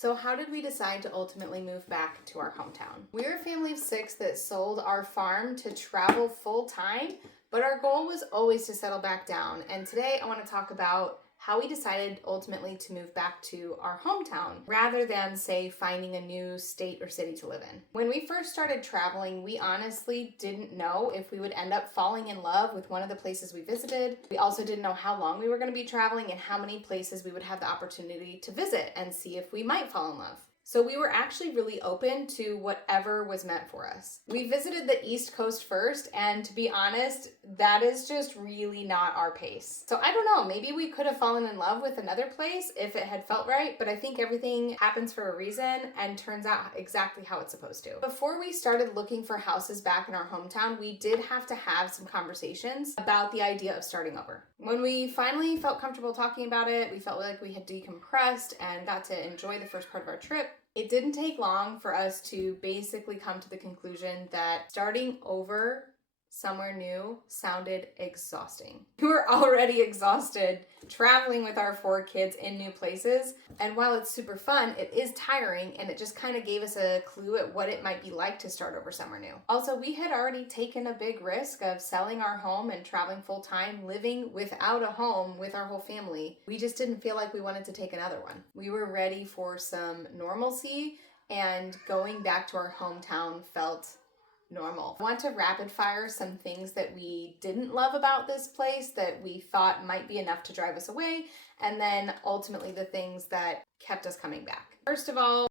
So how did we decide to ultimately move back to our hometown? We were a family of 6 that sold our farm to travel full time, but our goal was always to settle back down. And today I want to talk about how we decided ultimately to move back to our hometown rather than, say, finding a new state or city to live in. When we first started traveling, we honestly didn't know if we would end up falling in love with one of the places we visited. We also didn't know how long we were going to be traveling and how many places we would have the opportunity to visit and see if we might fall in love. So we were actually really open to whatever was meant for us. We visited the East Coast first, and to be honest, that is just really not our pace. So I don't know, maybe we could have fallen in love with another place if it had felt right, but I think everything happens for a reason and turns out exactly how it's supposed to. Before we started looking for houses back in our hometown, we did have to have some conversations about the idea of starting over. When we finally felt comfortable talking about it, we felt like we had decompressed and got to enjoy the first part of our trip. It didn't take long for us to basically come to the conclusion that starting over somewhere new sounded exhausting. We were already exhausted traveling with our 4 kids in new places, and while it's super fun, it is tiring, and it just kind of gave us a clue at what it might be like to start over somewhere new. Also, we had already taken a big risk of selling our home and traveling full time, living without a home with our whole family. We just didn't feel like we wanted to take another one. We were ready for some normalcy, and going back to our hometown felt normal. I want to rapid fire some things that we didn't love about this place that we thought might be enough to drive us away, and then ultimately the things that kept us coming back. First of all,